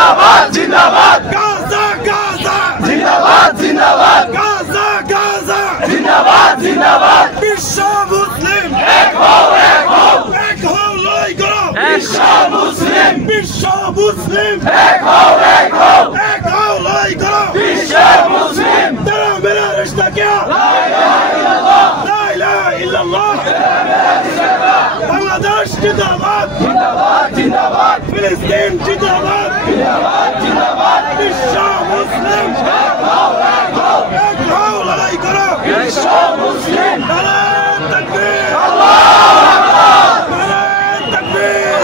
জিন্দাবাদ জিন্দাবাদ গাজা গাজা জিন্দাবাদ জিন্দাবাদ গাজা গাজা জিন্দাবাদ জিন্দাবাদ বিশ্ব মুসলিম এক হও এক হও এক হও লড়াই করো বিশ্ব মুসলিম বিশ্ব মুসলিম এক হও লড়াই করো বিশ্ব মুসলিম तेरा मेरा रिश्ता क्या লা ইলাহা ইল্লাল্লাহ ला इलाहा इल्लल्लाह बांग्लादेश जिंदाबाद জিন্দাবাদ জিন্দাবাদ फिलिस्तीन जिंदाबाद জিন্দাবাদ জিন্দাবাদ বিশ্ব মুসলিম এক হও লড়াই করো বিশ্ব মুসলিম নারায়ে তাকবীর নারায়ে তাকবীর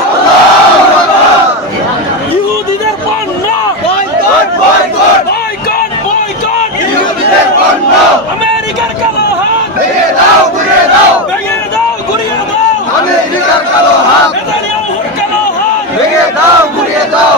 ইহুদিদের পণ্য বয়কট বয়কট বয়কট বয়কট ইহুদিদের পণ্য আমেরিকার কালো হাত ভেঙে দাও ঘুরিয়ে দাও ভেঙে দাও ঘুরিয়ে দাও আমেরিকার কালো হাত নেতানিয়াহুর কালো হাত ভেঙে দাও ঘুরিয়ে দাও